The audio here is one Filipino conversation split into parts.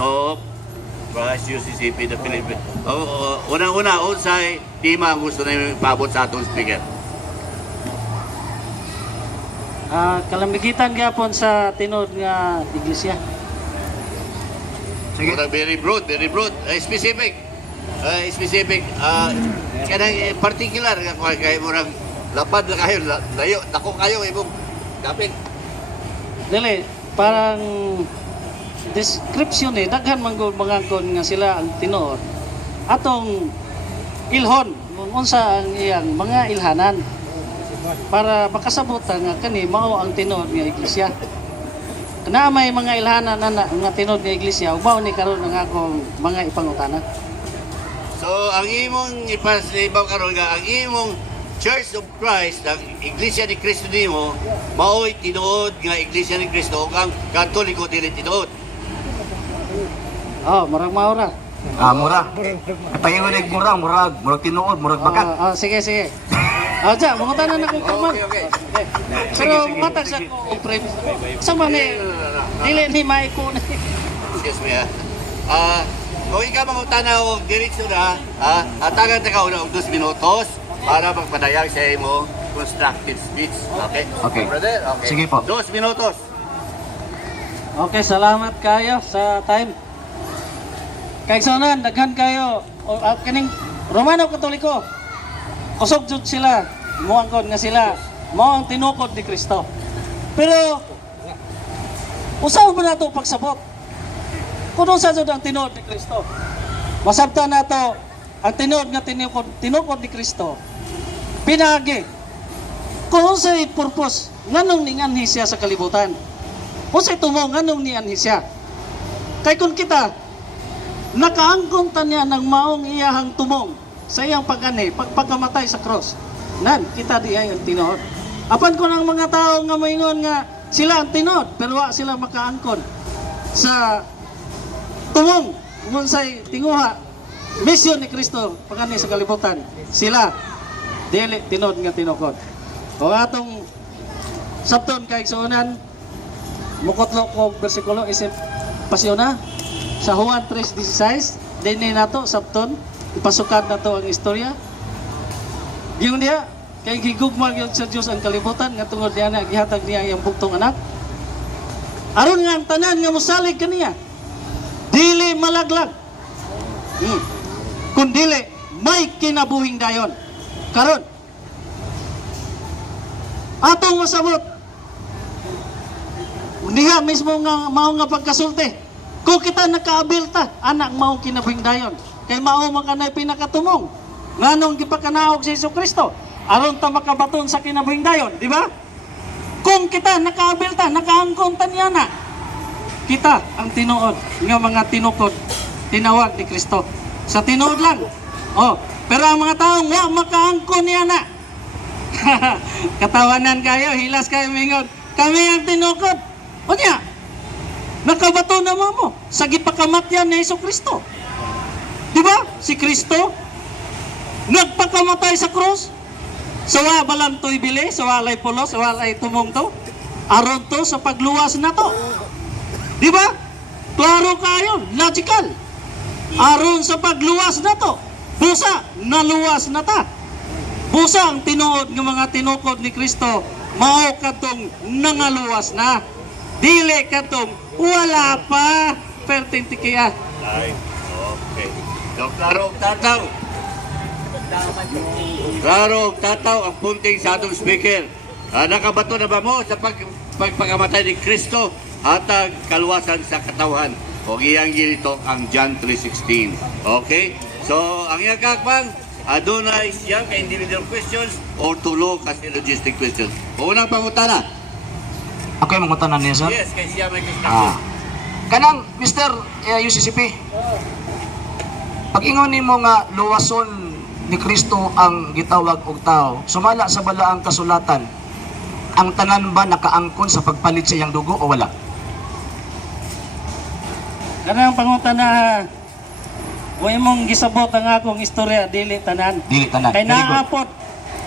of Christ UCCP the Philippines. Unang-una, unsay tema ang gusto na ipabot sa atong speaker? Kalamigitan gyapon sa tinod nga iglesia. Sige. Very broad, very broad. Specific. Specific. Kanang particular kay murang lapad lang kayo, layo, dako kayo imong dapit. Dili, parang description daghan man gud mga kon nga sila ang tinuod. Atong ilhon, unsa ang iyang mga ilhanan para makasabutan nga kani mao ang tinuod nga iglesia. Na may mga ilhanan nga tinuod nga iglesia, ug mao ni karon ang akong mga ipangutana. So, ang imong ipasibaw karon nga ang imong Church of Christ, ang Iglesia ni Cristo nimo, mao'y tinuod nga Iglesia ni Cristo ug ang Katoliko dili tinuod. Murag maura. Murag. Paingon murag tinuod, murag bakat. Sige. Diya, mangutanan na kong kaman. Okay. Pero matag sa kong friend. Sa man dili ni maiko na. Excuse me kung ikaw mangutana o diretso na, atagan ta ka og 2 minutos para magpadayag sa imo constructive speech. Okay? Brother? Okay. Sige po. 2 minutos. Okay, salamat kayo sa time. Kay sonan, daghan kayo kining Romano Katoliko. Kusog jud sila, muangkon nga sila mao ang tinukod ni Kristo. Pero usaw man nato pagsabot. Kuno sa jud ang tinuod ni Kristo. Masabtan nato ang tinuod nga tinukod ni Kristo. Pinagi. Kung unsay purpose nganong ninganhi siya sa kalibutan. Unsay tumo nganong nianhi siya. Kay kun kita nakaangkon ta niya ng maong iyahang tumong sa iyang pagkamatay sa cross. Nan, kita di ay ang tinuod. Apan ko ng mga tao nga moingon nga sila ang tinuod, pero wa sila makaangkon sa tumong unsay tinguha misyon ni Kristo pagani sa kalibutan. Sila dili tinuod nga tinukod. O atong sabton kay sunan mukotlo ko bersikulo isip pasyona sa Juan 3:16 dinhi nato sabton ipasukan na to ang istorya. Yung diya, kay gigugmag yun sa Diyos ang kalibutan, nga tungod niya na, gihatag niya ang buktong anak. Aron nga ang tanan nga musalig kaniya, dili malaglag. Kung dili, may kinabuhing dayon. Karon, atong masabot, diha mismo nga mao nga pagkasulti. Kung kita nakaabilta, anak mao kinabuhing dayon. Kay mao man kanay pinakatumong. Nganong gipakanaog si Jesucristo aron ta makabaton sa kinabuhing dayon, di ba? Kung kita nakaabilta, nakaangkon ta niya na. Kita ang tinuod nga mga tinukod, tinawag ni Kristo. Sa tinuod lang. Pero ang mga taong wa makaangkon niya na. Katawanan kayo, hilas kayo mingon. Kami ang tinukod. O niya, nakabato na mo sa gipakamatyan ni Jesucristo. Diba? Si Kristo nagpakamatay sa krus. Sawa balang to'y bili, sawa lay pulos, sawa lay tumong to. Aron to sa pagluwas na to. Diba? Klaro kayo, logical. Aron sa pagluwas na to. Busa, naluwas na ta. Busa ang tinuod ng mga tinukod ni Kristo. Mao katong nangaluwas na. Dili katong wala pa. Pertintikiya. Okay. So, klaro og tataw ang punting sa atong speaker. Nakabato na ba mo sa pagpakamatay ni Kristo at ang kaluwasan sa katawan? O iyang ginito ang John 3:16. Okay? So, ang iyang kakbang, adunay siyang ka individual questions or tulo ka logistic questions. Unang pangutana. Ako yung mangutanan niya, sir? Yes, kay siya may question. Kanang Mr. UCCP, pag-ingon nimo nga luwason ni Kristo ang gitawag og tao, sumala sa balaang kasulatan, ang tanan ba nakaangkon sa pagpalit sa iyang dugo o wala? Kanang pangutana, wa imong gisabot ang akong istorya, dili tanan. Dili tanan. Kay Very good. naapot.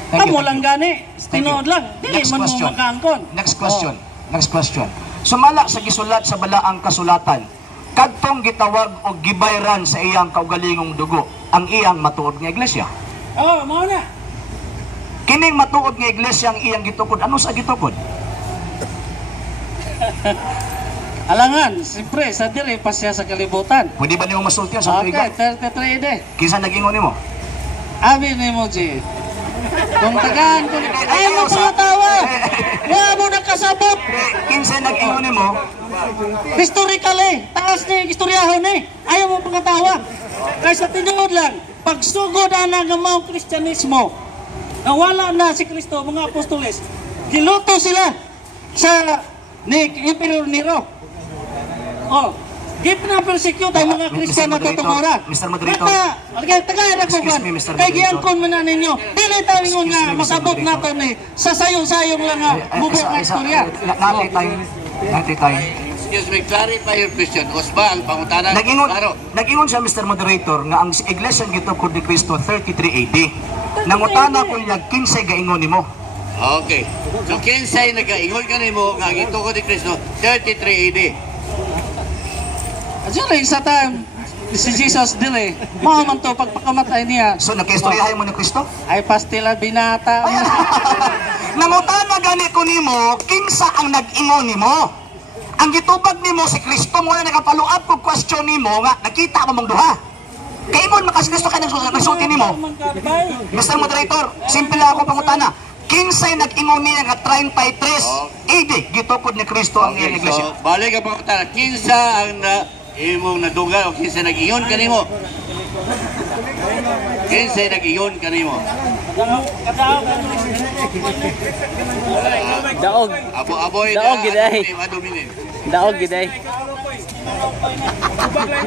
Thank you, Amo thank lang you. gani, Thank tinuod you. lang. Dili Next man mo question. makaangkon. Next question. Next question. Sumala sa gisulat sa balaang kasulatan, kadtong gitawag og gibayran sa iyang kaugalingong dugo ang iyang matuod nga iglesia. Oh, mao na. Kining matuod nga iglesia ang iyang gitukod, ano sa gitukod? Alangan, siyempre, sa dire pa siya sa kalibutan. Pwede ba niyo masultihan sa Okay, tuigan? 33 ide. Kinsa nag-ingon nimo? Abi ni mo, G. Kung tagaan ko, ayaw mo pala tawa. Wala mo nakasabot. Kinsa nag-ingon nimo? Historical eh. Taas ni istoryahon eh. Ayaw mo pagkatawa. Kaya sa tinuod lang, pagsugod na ng mga Kristyanismo, nawala na si Kristo, mga apostoles, giluto sila sa ni Emperor Nero. Oh, give na persecute ang mga Kristiyano Mr. Moderator, tutungora. Mr. Moderator. Tagay na ko Excuse me, Mr. kay Moderator. giangkon man na ninyo. Dili tayo nga Excuse me, Mr. masabot Moderator. nato ni sa sayong-sayong lang nga bubo nga istorya. Natay tayo. Natay tayo. Excuse me, clarify your question. Usba ang pangutanan. Nag-ingon siya, Mr. Moderator, nga ang iglesia ng gitukod ni Kristo 33 AD. Nangutana ko niya, kinsay gaingon nimo. Okay. So, kinsay nag-ingon ka nimo nga gitukod ni Kristo 33 AD. Actually, sa time, si Jesus dili, mao man to pagpakamatay niya. So, nagkaistoryahay mo ni Kristo? Ay pastila binata. Nangutana gani ko nimo, kinsa ang nag-ingon nimo? Ang gitubag nimo si Kristo mo na nakapaluap ko question nimo nga nakita mo mong duha. Kay mo makas Kristo kay nagsulti nimo. Mr. Moderator, simple lang ako pangutana. Kinsay nag-ingon niya nga 33 AD gitukod ni Kristo ang iyang iglesia. So, balik ang pangutanan. Kinsa ang imong naduga o kinsa nag-ingon ka nimo? Kinsay nag-ingon ka nimo? Daog. Aboy Daog, giday. Aduminin. Daog giday.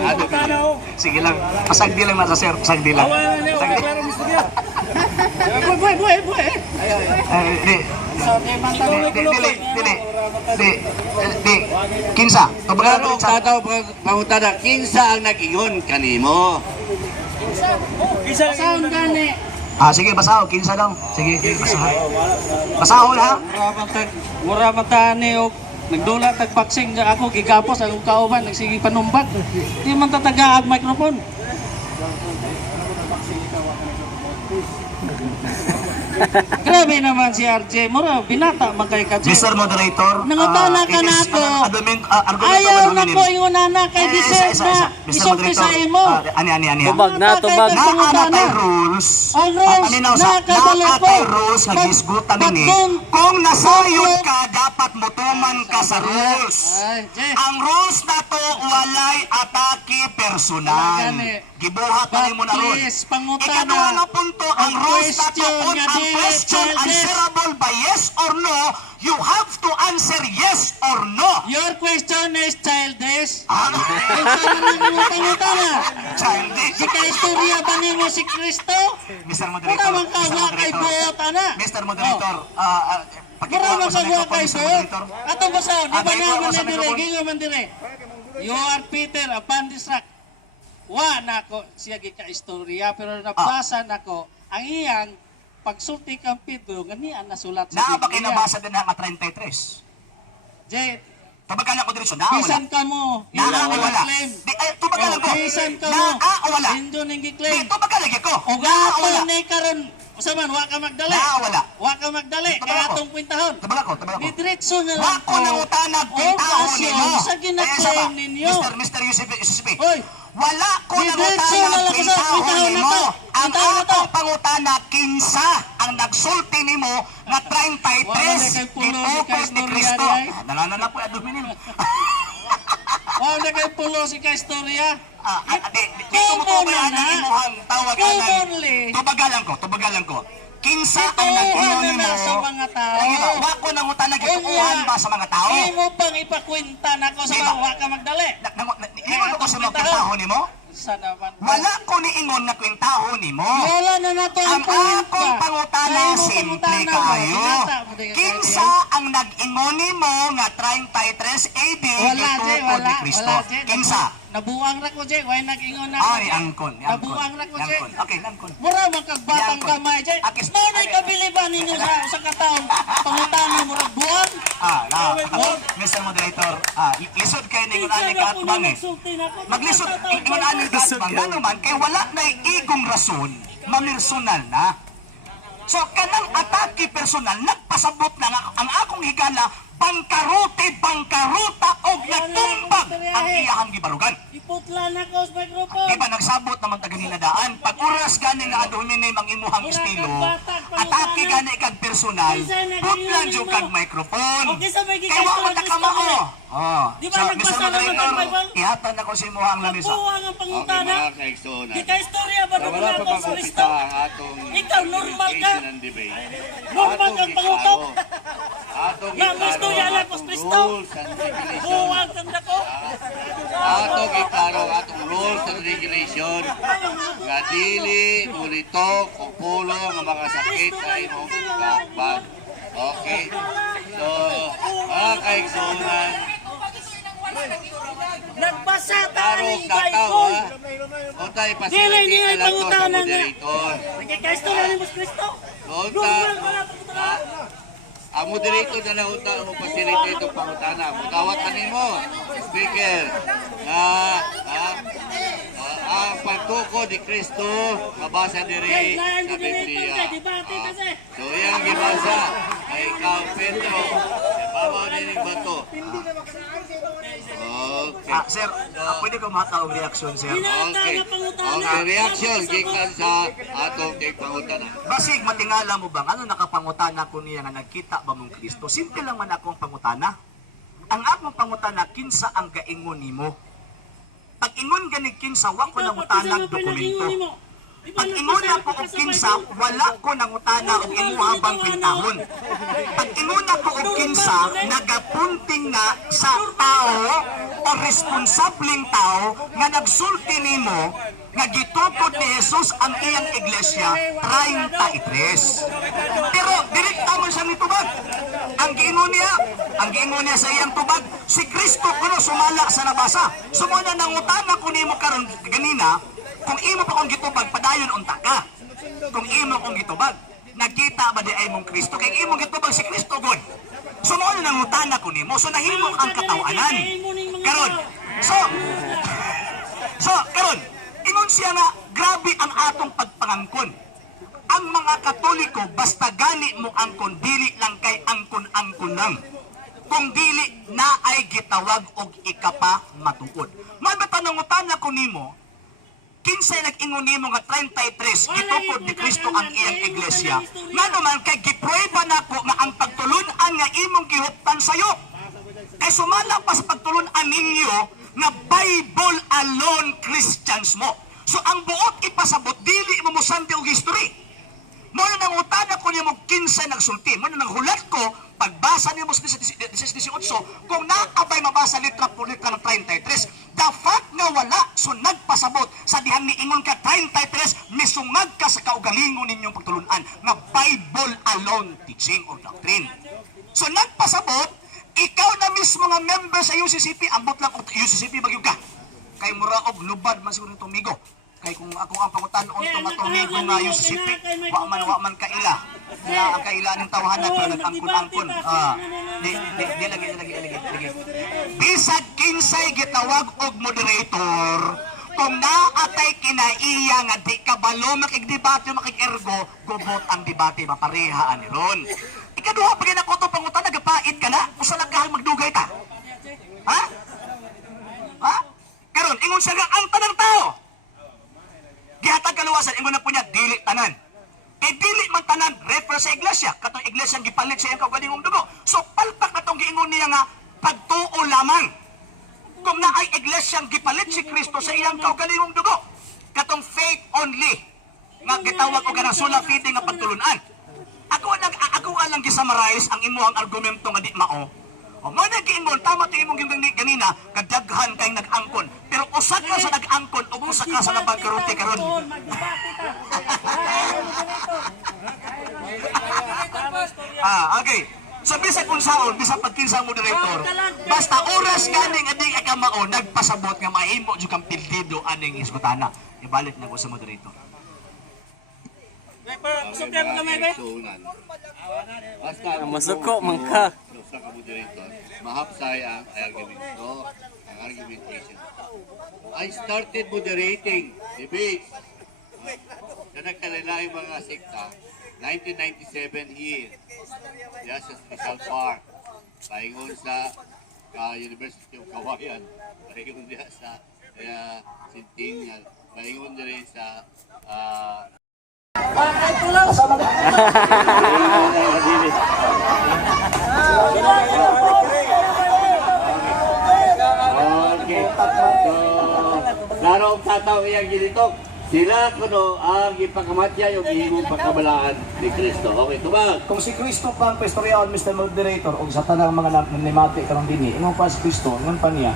Aduminin. Sige lang, pasagdi lang na sir, pasagdi lang. Pasagdi. Di, kinsa, tubagan Pero sa tataw pangutana, kinsa ang nag-ingon ka nimo? Sound gani. sige, basaho, kinsa daw. Sige, basaho. Basaho ha. Mura matani og nagdula tagpaksing nga ako gigapos ang kauban nagsige panumbat. Di man tataga ang microphone. Grabe naman si RJ. Mura binata man kay ka. Mr. Moderator, Nangutana ka it is na ako. an argument Ayaw of na hominem. ko yung nana kay deserve na Mr. isulti sa Moderator, imo. ani. Tubag na, tubag. Naa tay rules. Ang rules, nakadali po. Tay rules nga gisgutan ni. Kung nasayod ka, dapat mutuman ka sa rules. Ay, Jay. Ang rules na to walay atake personal. Gani. Gibuhat na nimo na rules. Please, pangutana. Ikaduha nga punto, ang rules na to, question kung nga ang di, question childish. answerable by yes or no, you have to answer yes or no. Your question is childish. Ano? Pangutana. Childish. Di ka istorya ba nimo si Kristo? Mr. Wala Moderator, man ka Mr. wa kay Moderator, buot ana. Mr. Moderator, Wala pakikuha ko man sa ka wa microphone, kay Mr. buot. Moderator. Ato ba sa di ba Pakikuha ko naman sa na dire microphone. gingo man dire. You are Peter upon this rock. Wa nako siya gika istorya pero nabasa nako ang iyang pagsulti kang Pedro ganian nasulat sa Naa ba kayo Biblia. nabasa din ang 33? Jay, Tabagan ako dito sa naa wala. bisan ka mo. Naa o wala. Claim. Tubagan ko. Bisan ka mo. Naa o wala. Indo ning Di, giklaim. tubagan lagi ko. O Naa o wala. gato ni karon usa man wa ka magdali. Naa o wala. Wa ka magdali Tabagan kaya ko. atong kwintahon. Tabagan ko, tabagan ko. Ni diretso na lang Wako nang utanag O pintahon kasyon nimo. sa ginaklaim ninyo. Mr. Yusuf. Oy, Wala ko Di nang diretso na utanag lang ko sa pintahon pintahon na nimo. to. Ang Pintahon na to. akong pangutana kinsa ang nagsulti nimo nga 33 Wala na kay pulo ni gitukod ni Kristo Kristo. riyan, ay. Dalanan na po aduminin. wa na kay pulo si ka istorya. Dito mo ko ba ang imuhang tawag Commonly. Tubagalan ko. Kinsa ang Ituuhan nag-ingon na nimo? sa mga tao. Wako nang utanag ituuhan ba sa mga tao? Imo pang ipakwenta nako sa Di ba? mga wa ka magdali. Ingon ko sa mga kwentahon nimo? Sana man. Wala ko ni ingon na kwentahon nimo. Wala na nato Ang kwenta. akong pangutana Ay, mo simple pangutana mo. kayo. Binata mo din ka Kinsa ang nag-ingon nimo nga 33 AD Wala, Jay, gitukod wala. ni Kristo? Wala, Jay. Kinsa? Nabuang ra ko, Jay. Why nag-ingon na Ni angkon. Nabuang ra ko, Jay. Okay, angkon. Mura man kag batang Ni angkon. kamay, Jay. Akis- Nanay kabiliban ninyo sa usa ka tawo. Pangutana mo ra buwan. Mr. Moderator, lisod kayo ningon ani kaatbang eh. Maglisod ingon ani kaatbang. Ano man kay wala na igong rason, mamersonal na. So kanang atake personal nagpasabot na nga ang akong higala bangkaruta og natumbag ang iyahang gibarugan. Iputla na ko sa mikrofon. Di ba nagsabot naman taganina daan? Pag oras gani nga aduminim ang imuhang estilo, atake gani kag personal, putlan jud kag microphone. Kay wa man ta kamao. Di ba So, Mr. nagbasa naman Moderator, ng Bible? ihatan ako sa imuhang lamisa. Buwang ang Okay pangutana. mga kaigsunan. Di ka istorya ba Wala na pa ako bang sa umpisa listaw? ang atong Ikaw, normal ka? education and debate? Normal Atong kang pangutok? Atong Na, may istorya lang ko sa listaw? rules and regulations. Buwang kang dako. Atong iklaro atong rules and regulation nga dili mulito o pulo nga mga sakit sa imong kapag. Okay? So, mga kaigsunan, Nagbasa ta klaro ng tataw Bible. ha. O tayo Dili pasiliti niya na lang to sa pangutanan nga. moderator. Nagkakaistorya ni Bus Cristo. Unta, Normal ka na pangutana. ang moderator na lang unta mo pasiliti itong pangutana. Mutawat ka nimo, speaker, na ang pagtuko ni Kristo mabasa diri sa Biblia. So iyang gibasa kay ikaw Pedro, ibabaw nining bato. Okay. Sir, pwede ko makaw reaction, sir. Okay. Okay, reaction gikan sa atong kay pangutana. Basig matingala mo bang ano nakapangutana ko niya nga nagkita ba mong Kristo? Simple lang man akong pangutana. Ang akong pangutana kinsa ang gaingon nimo? Pag ingon gani kinsa wa ko nangutanag dokumento. Pag ingon ako og kinsa wala ko nangutana og imuha bang pintahon. Pag ingon ako og kinsa nagapunting na sa tao o responsableng tao nga nagsulti nimo nga gitukod ni Jesus ang iyang iglesia 33. Pero direkta man siya nitubag. Ang giingon niya sa iyang tubag, si Kristo kuno sumala sa nabasa. Sumuna nangutana ko nimo karon ganina, kung imo pa kong gitubag padayon unta ka. Kung imo kong gitubag, nakita ba di ay mong Kristo? Kay imo gitubag si Kristo god. Sumuna nangutana ko nimo, so nahimo ang katawanan. Karon. So karon, ingon siya nga grabe ang atong pagpangangkon. Ang mga Katoliko basta gani mo angkon dili lang kay angkon-angkon lang. Kung dili na ay gitawag og ikapa matuod. Mabata nangutana ko nimo, kinsay nag-ingon nimo nga 33 gitukod ni Kristo ang iyang iglesia. Nga naman kay giprueba nako nga ang pagtulun-an nga imong gihuptan sayo. Kay sumala pa sa pagtulun-an ninyo nga Bible alone Christians mo. So ang buot ipasabot dili mo mosanti og history. Mo na nangutana ko niyo mo kinsa nagsulti. Mo na nanghulat ko pagbasa niyo mo sa 18 kung naabay mabasa litra por litra ng 33. The fact nga wala so nagpasabot sa dihang niingon ka 33 misungag ka sa kaugalingon ninyong pagtulunan nga Bible alone teaching or doctrine. So nagpasabot ikaw na mismo nga member sa UCCP ambot lang og UCCP bagyog ka. Kay mura og lubad man siguro tumigo. Kay kung ako ang pangutan-on itong matumigo nga yung sisipik, wa man kaila. Na ang kaila ng tawahan na nag-angkon-angkon. Di lagi. Bisag kinsay gitawag og moderator, kung naatay kinaiya nga di kabalo makigdebate makig-ergo, gubot ang debate maparehaan ni ron. Ikaduha pa gina ko itong pangutan, nagapait ka na, kung saan nagkahal magdugay ta. Ha? Karon, ingon siya nga ang tanang tao. Gihatag kaluwasan, ingon na po niya, dili tanan. Kay dili man tanan, refer sa iglesia. Katong iglesia gipalit sa iyang kaugalingong dugo. So, palpak katong giingon niya nga, pagtuo lamang. Kung na ay iglesia gipalit si Kristo sa iyang kaugalingong dugo. Katong faith only. Nga gitawag o ganang sola fide nga pagtulunan. Ako lang gisummarize ang imuhang argumento nga di mao. O mo na giingon, tama ito imong ganina, kadaghan kay nag-angkon. Pero usa ka sa nag-angkon o usa ka sa nabangkarote karon. Okay. So bisag unsaon, bisag pagkinsa ang moderator, basta oras ganing ading akamao nagpasabot nga mahimo jud kang pildido aning isgutana. Ibalik na ko sa moderator. Basta Masuko man ka. sa moderator, mahapsay ang argumentation. I started moderating debates na nagkalain mga sekta 1997 here. Yes, sa Rizal Park. Paingon sa University of Kawayan. Paingon diya sa Centennial. Paingon din sa okay. So, klaro ang tataw iyang ginitok. Sila kuno ang ipakamatya yung ihimong pagkabalaan ni Kristo. Okay, tubag. Kung si Kristo pa ang pastoryaon, Mr. Moderator, o sa tanang mga nanimati karong dini, ingon pa si Kristo, ingon pa niya,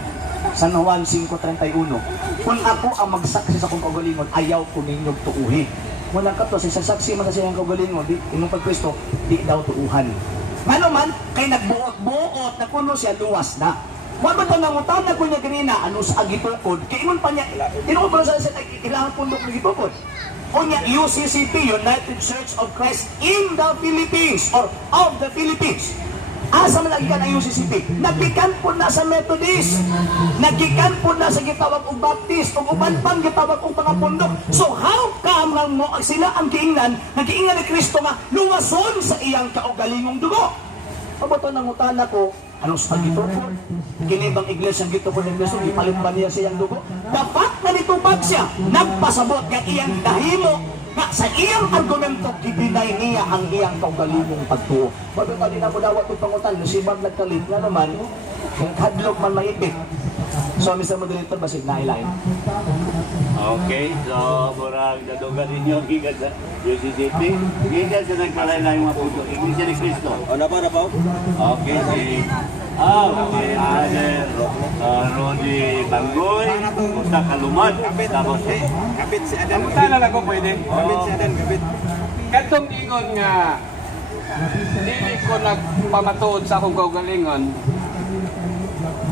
San Juan 5:31, kung ako ang magsaksi sa kong kaugalingon, ayaw ko ninyong tuuhin. Mula ka to, sa saksi man sa siyang kaugalingon, ingon pa Kristo, di daw tuuhan. Ano man, kay nagbuot-buot na kuno siya luwas na. Wala ba ito nangutan na ko niya ganina, ano sa agitukod, kaya ingon pa niya, tinukod pa sa kailangan pundok ng gitukod. O niya, UCCP, United Church of Christ in the Philippines, or of the Philippines. Asa man nagikan ang UCCP? Nagikan po na sa Methodist, nagikan po na sa gitawag og Baptist, o uban pang gitawag og mga pundok. So how come nga mo sila ang giingnan, nagiingnan ni Kristo nga luwason sa iyang kaugalingong dugo? Paboto ng utana ko, anong sa pagitupod? Kinibang iglesia ang gitupod ng Kristo, ipalit ba niya siyang dugo? Dapat na nitupad siya, nagpasabot ng iyang dahimo, nga sa iyang argumento, kibinay niya ang iyang kaugalingong pagtuo. Bago pa din ako dawat itong pangutan, lusibag nagkalit nga naman, kung hadlok man maipit. So, Mr. Moderator, basig na ilain. Okay, so murag nadugan ninyo gikan sa UCCP. Gikan sa nagkalay-lay mga puto. Iglesia ni Cristo. O, nabaw? Okay, si Aden, Rodi Bangoy, Musta Kalumad, tapos Kapit si Aden. Ang tala lang ko pwede. Kapit si Aden, kapit. Katong ingon nga, dili ko nagpamatuod sa akong kaugalingon,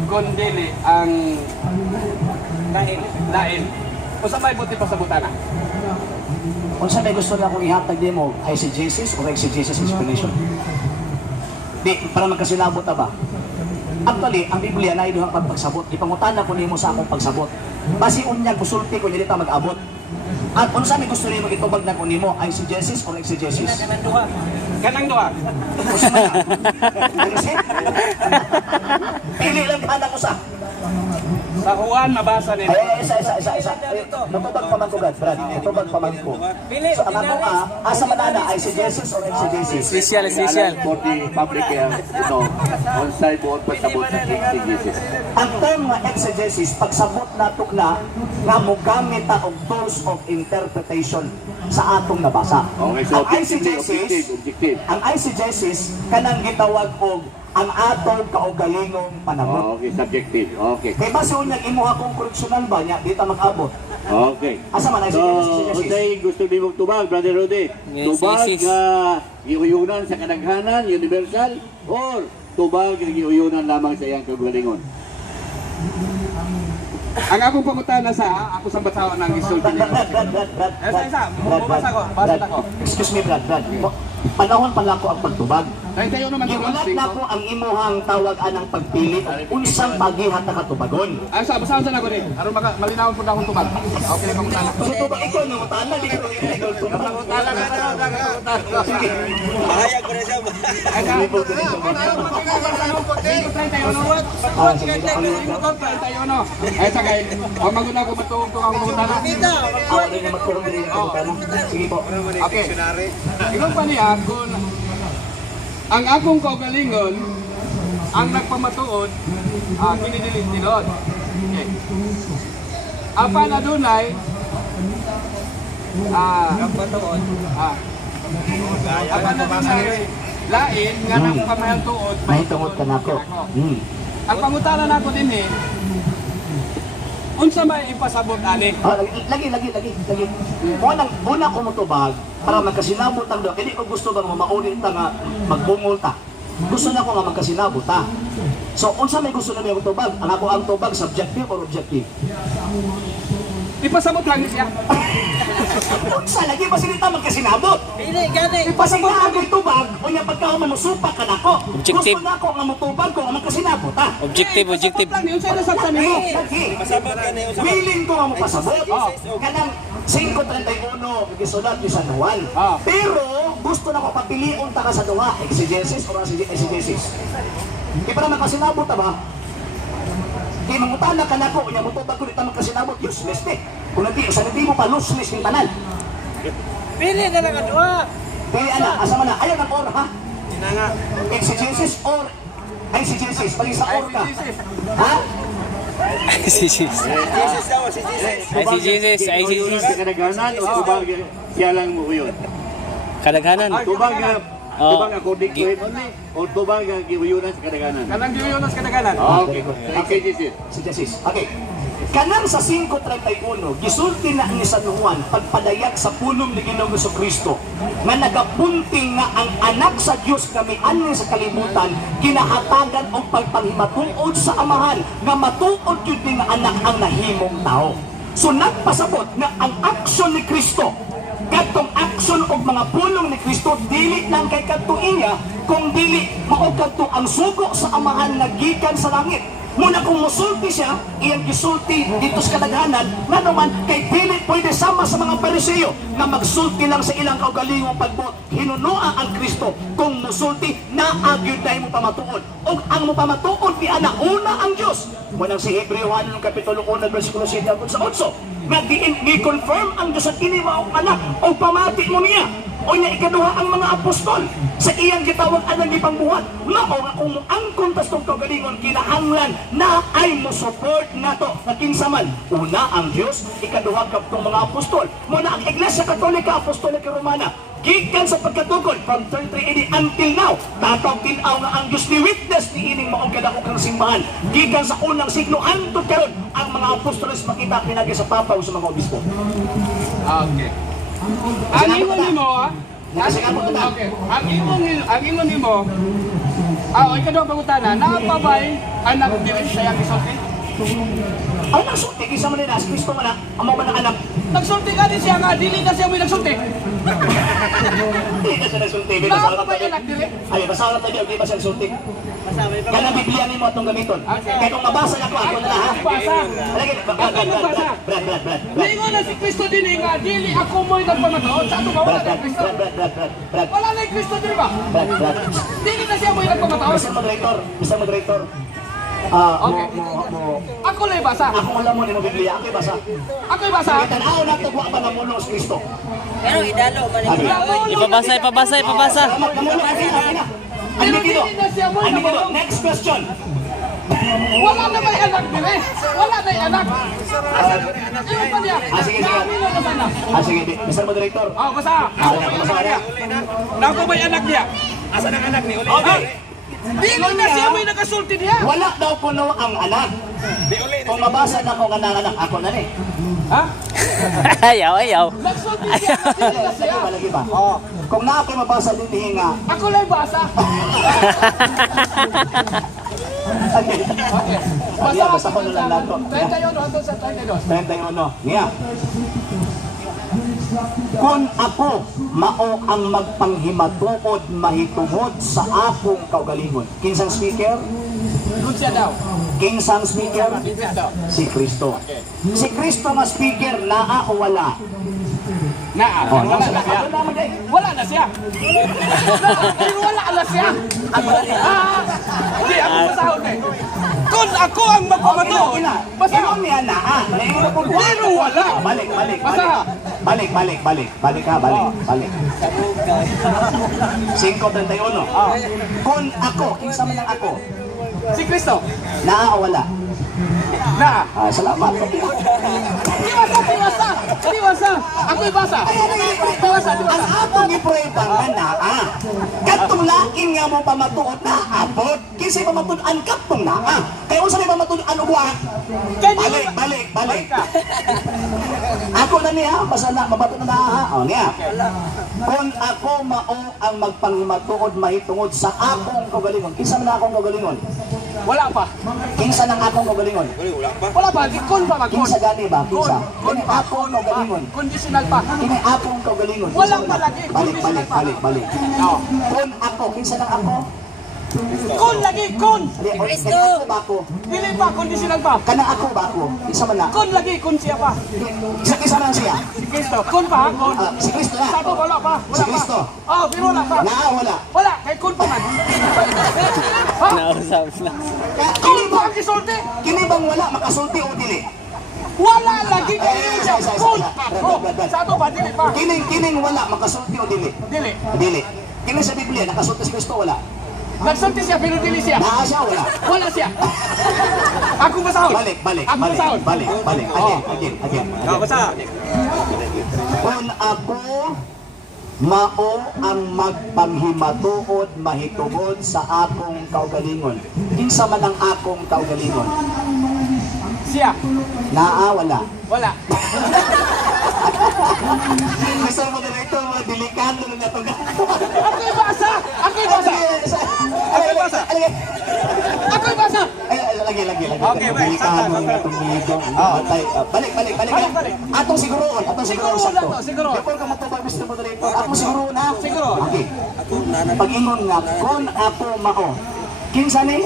kundi ang lain. O sa may buti pa sa butana. Kung saan may gusto na akong ihatag din mo, eisegesis or exegesis explanation? Di, para magkasilabot na ba? Actually, ang Biblia na iluhang pagpagsabot. Ipangutan na ko nimo sa akong pagsabot. Basi unyag, kusulti ko, hindi ta mag-abot. At kung saan may gusto nimo itubag na ko nimo, eisegesis or exegesis? Kanang duha. Kung saan na? Pili lang kanan ko sa. Sa Juan mabasa nila. Ay, isa. Natubag pa man ko, Brad. Natubag pa man ko. So, ang ako asa manana, eisegesis or exegesis? Essential for the public health, on-site buot pasabot sa exegesis. Ang term nga exegesis, pagsabot natok na nga mogamit ta og tools of interpretation sa atong nabasa. Okay, so Ang eisegesis, objective. ang eisegesis kanang gitawag og ang atong kaugalingong panahon. Okay, subjective. Okay. Kay base unya imuha kong koreksyonan ba niya, di ta mag-abot. Okay. Asa man So, eisegesis? unsay gusto nimo tubag, Brother Rodi? Tubag nga giuyunan sa kadaghanan, universal, or tubag nga giuyunan lamang sa iyang kagalingon? Ang akong pangutana sa ako sa batawa ng isulti niyo. Isa, bubasa ko, basa ko. Excuse me, Brad. Panahon pala ko ang pagtubag. Dahil tayo naman Giulat na ko ang imuhang tawag anang pagpili o unsang pagihat na katubagon. Ay, basa na ko din. Aron malinawon po na akong tubag. Okay na pangutana. So tubag ikaw, nangutaan na, di ko ikaw tubag. Sige. Mahayag ko na siya. Ay, sakay. Huwag maguna ko matuog ko ang pangutana. Awalin na magkurong din ang tanong. Sige po. Okay. Ikaw pa niya, kung ang akong kaugalingon, ang nagpamatuod, kinidilit-dilod. Okay. Apa na dunay, apa na dunay, lain nga nang pamayang tuod, May tungod ka na ako. Ang pangutanan nako din unsa may ipasabot ani? Lagi. Una ko motubag para magkasinabot ang doon. Hindi ko gusto bang maulit ta nga magbungol ta. Gusto na ko nga magkasinabot ta. So, unsa may gusto na niya tubag? Ang ako ang tubag, subjective or objective? Ipasabot lang siya. Unsa lagi pasilita magkasinabot. Pili gani. Pasingka ako tubag, o niya pagka manusupak ka nako. Objective. Gusto na ako nga mutubag ko nga magkasinabot ha. Objective. Lang, yung sa'yo nasaktan nimo. Lagi. Pasabot ka na yung Willing ko nga mapasabot. Kanang 5:31 gisulat ni San Juan. Ah. Pero gusto na ko papilion ta ka sa duha, exegesis o exegesis. Di pa naman kasinabot ta ba? Di mangutana ka nako, nya mutubag ko dito magkasinabot, useless ni. Kung hindi mo pa useless yung tanan. Pili na lang adwa. Pili ana, asa man na, ayaw ng or ha? Ina nga. Exegesis or exegesis, pag isa or ka. Ha? Si Jesus. Jesus daw, si Jesus. Ay, si Jesus. Ay, si Jesus. Sa kadaghanan o tubag siya lang mo yun. Kadaghanan. Tubag nga Oh. tubag ako dictate o tubag nga giwiyunan sa kadaghanan. Kanang giyonos kadaganan. Okay. Okay, Jesus. Si Jesus. Okay. Kanang sa 5:31, gisulti na ni San Juan pagpadayag sa pulong ni Ginoong Jesucristo nga nagapunting nga ang anak sa Dios kami ani sa kalibutan kinahatagan og pagpanghimatuod sa amahan nga matuod jud ni nga anak ang nahimong tao. So nagpasabot nga ang aksyon ni Kristo katong aksyon og mga pulong ni Kristo dili lang kay kadto iya kung dili mao kadto ang sugo sa amahan nga gikan sa langit. Muna kung musulti siya, iyang gisulti dito sa kadaghanan, nga naman kay pili pwede sama sa mga Pariseo na magsulti lang sa ilang kaugalingong pagbuot. Hinunua ang Kristo kung musulti na agyud na mo pamatuod. O ang mo pamatuod ni ana una ang Dios. Munang si Hebreo 1 kapitulo 1 bersikulo 7 hangtod sa 8. Nga gi-confirm ang Dios at kini maong anak o pamati mo niya. O niya ikaduha ang mga apostol sa iyang gitawag anang gipangbuhat. Mao nga kung ang kontas tong kagalingon kinahanglan na ay mo support nato na kinsaman. Una ang Dios, ikaduha kadtong mga apostol. Muna ang Iglesia Katolika Apostolika Romana gikan sa pagkatukod from 33 AD until now. Tataw tinaw nga ang Dios ni witness ni ining maong kadako kang simbahan. Gikan sa unang siglo hangtod karon ang mga apostoles makita pinagi sa papaw sa mga obispo. Okay. Ang ingon nimo, ha? Kasi ka mo na. Okay. Ang ingon nimo, ikaduhang pangutana, naapabay anak diri sa iyang gisulti? Ay, nagsulti, kisa mo nila, si Kristo man ang mga anak. Nagsulti ka din siya nga, dili na siya may nagsulti. Hindi na siya nagsulti. Naapabay anak diri? Ay, basahan tayo, di ba siya nagsulti? Kaya Biblia nimo itong gamiton. Kaya kung mabasa na ako na ha. Basa. Alagay, Brad. Lingon na si Kristo din nga, dili ako mo'y nagpamatuod sa ato nga wala na Kristo. Brad. Wala na yung Kristo din ba? Brad. Dili na siya mo'y nagpamatuod. Mr. Moderator. Okay. Ako lang basa. Ako wala mo ni mo Biblia, ako basa. Ako yung basa. Kaya tanaw na ito, wala pa na muno si Kristo. Pero idalo man Ipabasa. Salamat na muno, okay na. Pero dili na siya mo'y nagpamatuod. Next question. Wala na may anak dire. Wala na yung anak. Iyon pa niya. Sige. Kamilo na sana. Sige, Mr. Moderator. Basa. Nako may anak niya. Asa ng anak ni Uli? Okay. Dili na siya may nakasulti niya. Wala daw kuno ang anak. Di Uli. Kung mabasa na ko nga anak, ako na ni. Ha? Ayaw. Nagsulti siya. Dili na siya. Malagi ba? Kung na ako mabasa din nga. Ako lang basa. Okay. Okay. Basa ko na lang nato. 31 hangtod sa 32. 31. Niya. Kung ako mao ang magpanghimatuod mahitungod sa akong kaugalingon. Kinsang speaker? Doon siya daw. Kinsang speaker? Siya daw. Si Kristo. Si Kristo nga speaker naa o wala? Naa. Wala na siya. Ano naman day? Wala na siya. Pero wala na siya. Hindi, ako masahod eh. Kung ako ang magpamatuod, basta Ino niya naa. Naingon ko pero wala. Balik. Basta. Balik ka, balik. 5:31. Kung ako, kinsa man ang ako, Si Kristo. naa o wala? Naa. Salamat. Tiwasa. Ako'y basa. Tiwasa. Ang atong iprueba nga naa. Katong lain nga mo pamatuod na abot. Kasi pamatuod-an katong naa. Kaya kung saan pamatuod-an ubuhan, balik. Ako na niya, basta na, mabato na ha. O niya. Kung ako mao ang magpanghimatuod mahitungod sa akong kagalingon. Kinsa man akong kagalingon? Wala pa. Kinsa ng akong kaugalingon? Wala pa. Kun pa mag-kun. Kinsa gani ba? Kinsa? Kun Kini pa. akong kaugalingon. Conditional pa. Kini akong kaugalingon. Wala Kinsa pa man? lagi. Balik. Oo. Kun ako, kinsa ng ako? Kun lagi. Kun. Kristo! Ako ba ako? Dili pa. Conditional pa. Kanang ako ba ako? Kinsa man na? Kun lagi. Kun siya pa. Kinsa man siya? Si Kristo. Kun pa. Kun. Si Kristo na. Sato wala pa. Wala Si pa. Kristo. Oh, pero wala pa. Naa wala. Wala. Kay kun pa man. Ha? Nausap na. Kun pa ang kisulti. Kini bang wala makasulti o dili? Wala lagi kayo siya. Kun pa. Oh, sato pa. Dili pa. Kining wala makasulti o dili? Dili. Dili. Kini sa Biblia nakasulti si Kristo wala? Nagsulti siya pero dili siya. Naa siya wala? Wala siya. Ako basahon. Balik. Ako basahon. Again. Basa. Kung ako mao ang magpanghimatuod mahitungod sa akong kaugalingon. Kinsa man ang akong kaugalingon? Siya. Naa wala. Wala. Gusto mo na ito, mga delikado na itong Ako'y basa. Ako'y basa. Ako'y basa. Ako'y basa. Lagi. Okay, bye. Delikado na itong ligo. Balik. Atong siguroon sakto. Siguro. Before ka matubag, Mr. Moderator, atong siguroon ha. Siguro. Okay. Pag-ingon nga, kung ako mao, kinsa ni?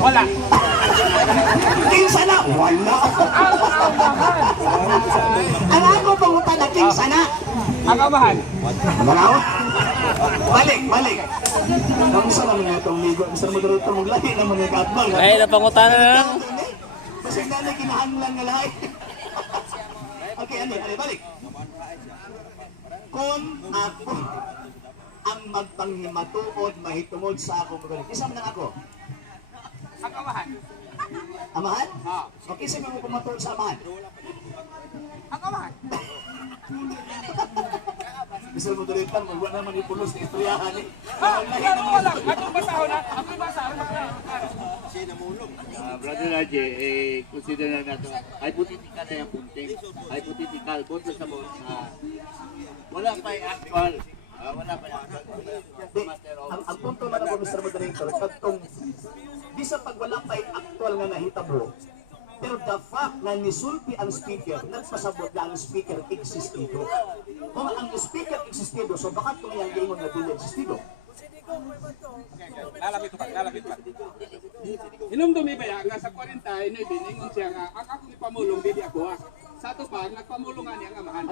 Wala. Kinsa na? Wala. Ang ako pangutan na kinsa na? Ang amahan. Wala. Balik. Kamusta naman nga itong ligo? Mr. Moderator, maglaki naman nga katbang. Ay, napangutana na lang. Kasi nanay kinahanglan nga lahat. Okay, balik. Kung ako ang magpanghimatuod mahitungod sa akong pagkalit. Isa man lang ako. Ang amahan. Amahan? Okay, sa mga pumatuod sa amahan. Ang amahan. Mr. Moderator, magwa naman ipulos na istoryahan eh. Wala. Ako'y basahon na. Ako'y basahon. Brother Aje, consider na natin, hypothetical na yung punting. Hypothetical, kontra sa mga, wala pa yung actual. Wala pa yung actual. Ang punto na ako, Mr. Moderator, kung di sa pag wala pa yung actual nga nahitabo, pero the fact na nisulti ang speaker, nagpasabot na ang speaker existido. Kung ang speaker existido, so baka kung yung game na dili existido. Lalapit pa. Hinumdumi ba yan? Nga sa 40, ingon siya nga, ang akong ipamulong, dili ako ha. Sa ito pa, nagpamulong nga niya ang amahan.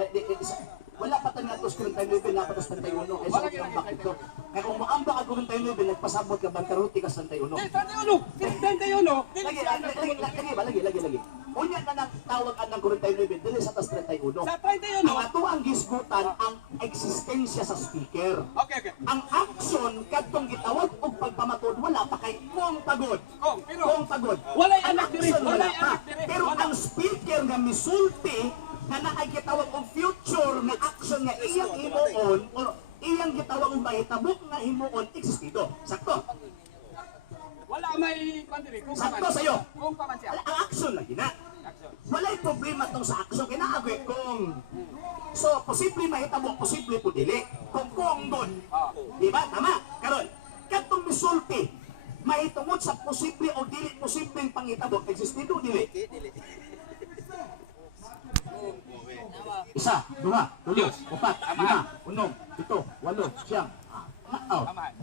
Wala pa tayo natos kung tayo nubin, napatos tayo uno. Ay, sa kong bakit to. Kaya kung maamba ka kung tayo nubin, nagpasabot ka, bangkaruti ka sa tayo uno. Lagi. Unya na nang tawag ang kurang tayo nubin, dili sa tas 31. Sa 31. Ang ato ang gisgutan, ang existensya sa speaker. Okay. Ang action, katong gitawag og pagpamatod, wala pa kay kung pagod. Kung pagod. Walay anak diri, Action walay wala pa. anak diri. Pero ang speaker nga misulti, na nakagitawag og future nga action nga iyang himuon, o iyang gitawag og mahitabok nga himuon, existido. Sakto. Wala may pandiri. Kung Sakto paman. sa'yo. Kung paman siya. Ang action lagi na. Walay problema tong sa action kinaagay kung so posible mahitabo, posible po dili. Kung doon. Di ba? Tama. Karon, katong misulti mahitungod sa posible o dili posibleng panghitabo, existido dili. Isa, dua, tulo, upat, lima, unom, pito, walo, siyam. Amahan.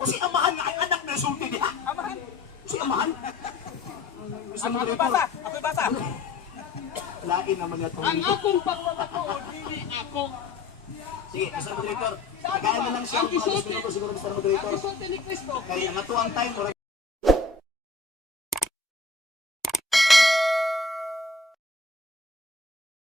O si amahan nga ang anak na sulti diha. Amahan. Si amahan. Ako'y basa. Lain naman niya itong Ang akong pagpapatuod, dili ako. Sige, Mr. Moderator. Kagaya na lang siya. Ang kisulti. Siguro, Mr. Moderator. Ang kisulti ni Kristo. Kaya nga to ang time.